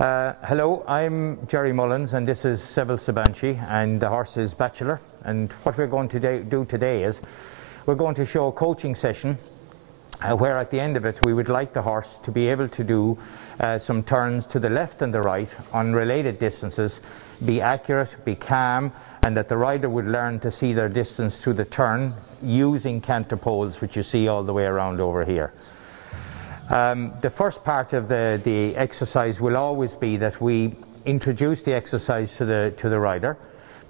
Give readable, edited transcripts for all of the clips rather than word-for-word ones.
Hello, I'm Gerry Mullins and this is Sevil Sabancı'nın and the horse is Bachelor, and what we're going to do today is we're going to show a coaching session where at the end of it we would like the horse to be able to do some turns to the left and the right on related distances, be accurate, be calm, and that the rider would learn to see their distance through the turn using canter poles, which you see all the way around over here. The first part of the exercise will always be that we introduce the exercise to the rider,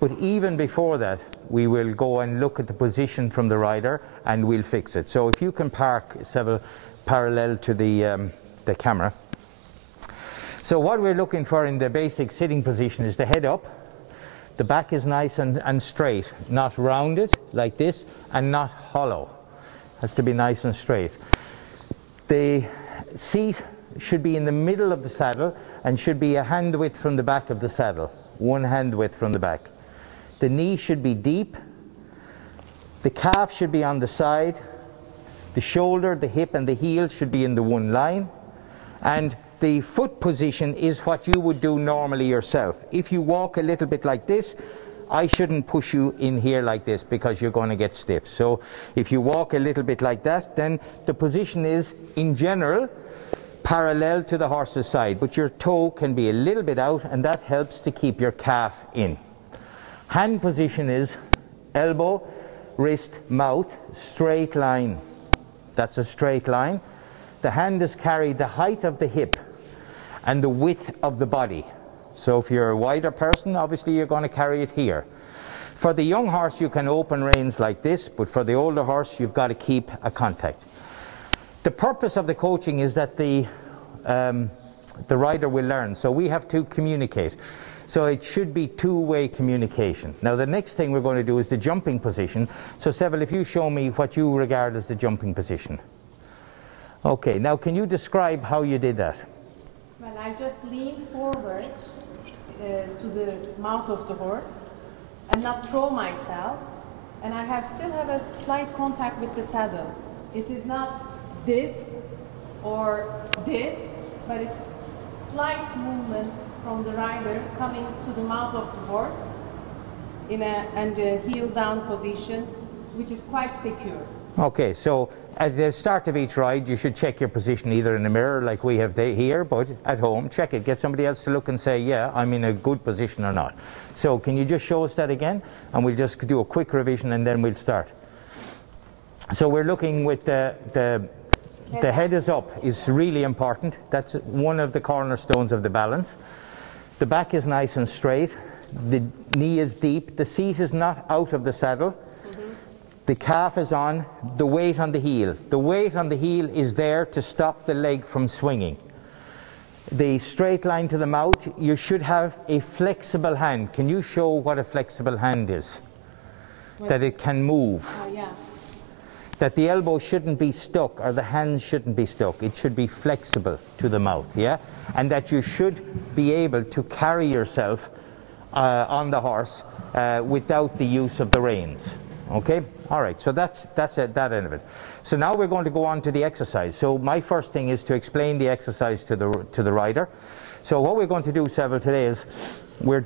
but even before that we will go and look at the position from the rider and we'll fix it. So if you can park Sevil parallel to the camera. So what we're looking for in the basic sitting position is the head up, the back is nice and straight, not rounded like this and not hollow. It has to be nice and straight. The seat should be in the middle of the saddle and should be a hand width from the back of the saddle, one hand width from the back. The knee should be deep, the calf should be on the side, the shoulder, the hip and the heel should be in the one line, and the foot position is what you would do normally yourself. If you walk a little bit like this, I shouldn't push you in here like this because you're going to get stiff. So if you walk a little bit like that, then the position is, in general, parallel to the horse's side, but your toe can be a little bit out and that helps to keep your calf in. Hand position is elbow, wrist, mouth, straight line. That's a straight line. The hand is carried the height of the hip and the width of the body. So if you're a wider person, obviously you're going to carry it here. For the young horse you can open reins like this, but for the older horse you've got to keep a contact. The purpose of the coaching is that the rider will learn, so we have to communicate. So it should be two-way communication. Now the next thing we're going to do is the jumping position. So Sevil, if you show me what you regard as the jumping position. Okay, now can you describe how you did that? Well, I just leaned forward to the mouth of the horse and not throw myself, and I still have a slight contact with the saddle. It is not this or this, but it's slight movement from the rider coming to the mouth of the horse in a heel down position, which is quite secure. Okay, so at the start of each ride you should check your position either in a mirror like we have here, but at home check it, get somebody else to look and say, yeah, I'm in a good position or not. So can you just show us that again, and we'll just do a quick revision and then we'll start. So we're looking with the head is up is really important. That's one of the cornerstones of the balance. The back is nice and straight, the knee is deep, the seat is not out of the saddle. The calf is on, the weight on the heel. The weight on the heel is there to stop the leg from swinging. The straight line to the mouth, you should have a flexible hand. Can you show what a flexible hand is? That it can move. Yeah. That the elbow shouldn't be stuck or the hands shouldn't be stuck. It should be flexible to the mouth, yeah? And that you should be able to carry yourself on the horse without the use of the reins. Okay, all right, so that's it, that end of it. So now we're going to go on to the exercise. So my first thing is to explain the exercise to the rider. So what we're going to do, Sevil, today is we're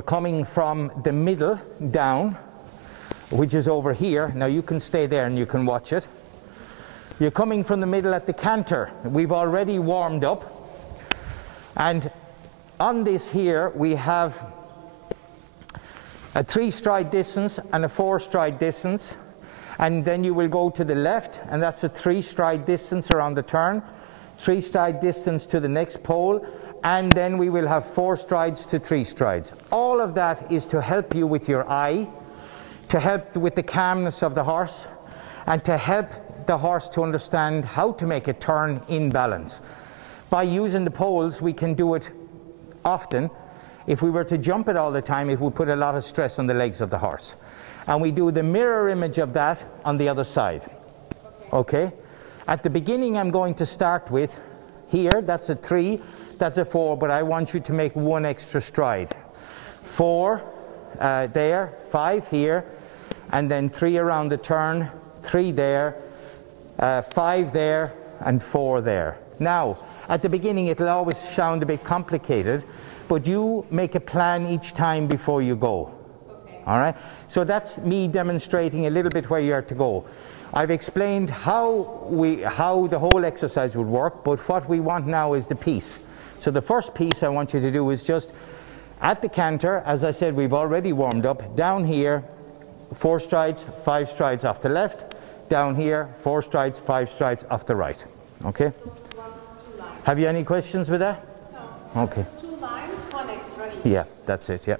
coming from the middle down, which is over here. Now you can stay there and you can watch it. You're coming from the middle at the canter. We've already warmed up. And on this here we have a 3-stride distance and a 4-stride distance, and then you will go to the left and that's a 3-stride distance around the turn, 3-stride distance to the next pole, and then we will have 4 strides to 3 strides. All of that is to help you with your eye, to help with the calmness of the horse, and to help the horse to understand how to make a turn in balance. By using the poles we can do it often. If we were to jump it all the time, it would put a lot of stress on the legs of the horse. And we do the mirror image of that on the other side. Okay? At the beginning I'm going to start with here, that's a 3, that's a 4, but I want you to make 1 extra stride. 4 there, 5 here, and then 3 around the turn, 3 there, 5 there, and 4 there. Now, at the beginning it'll always sound a bit complicated, but you make a plan each time before you go. Okay. All right? So that's me demonstrating a little bit where you are to go. I've explained how the whole exercise would work, but what we want now is the piece. So the first piece I want you to do is just at the canter, as I said, we've already warmed up, down here, 4 strides, 5 strides off the left, down here, 4 strides, 5 strides off the right. Okay? Have you any questions with that? No. Okay. 2 lines, 1 extra each. Yeah, that's it, yeah.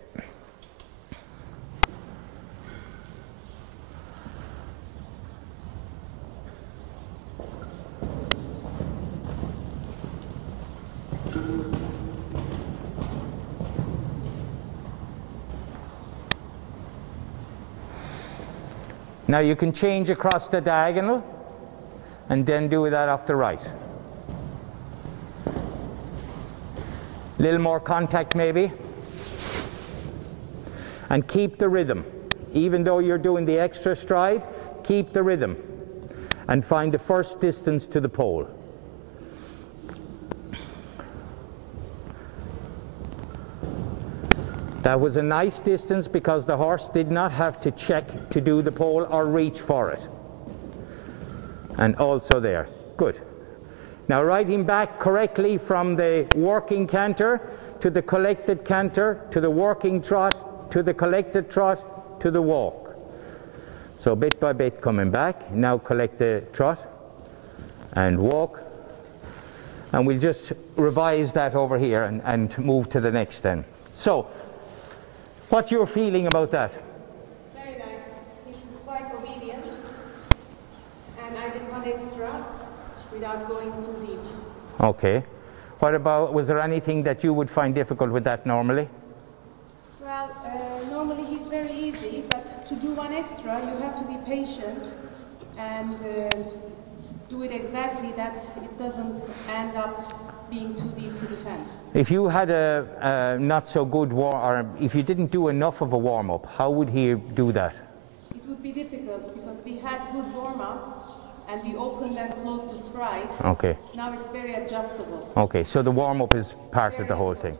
Now you can change across the diagonal and then do that off the right. A little more contact maybe. And keep the rhythm. Even though you're doing the extra stride, keep the rhythm. And find the first distance to the pole. That was a nice distance because the horse did not have to check to do the pole or reach for it. And also there. Good. Now ride him back correctly from the working canter to the collected canter to the working trot to the collected trot to the walk. So bit by bit coming back. Now collect the trot and walk. And we'll just revise that over here and move to the next then. So, what's your feeling about that? Very nice. He's quite obedient. And I did 1 extra without going too deep. Okay. What about, was there anything that you would find difficult with that normally? Well, normally he's very easy, but to do 1 extra, you have to be patient and do it exactly that it doesn't end up being too deep to the fence. If you had a not so good or if you didn't do enough of a warm-up, how would he do that? It would be difficult because we had good warm-up and we opened and closed the stride. Okay. Now it's very adjustable. Okay, so the warm-up is part of the whole thing.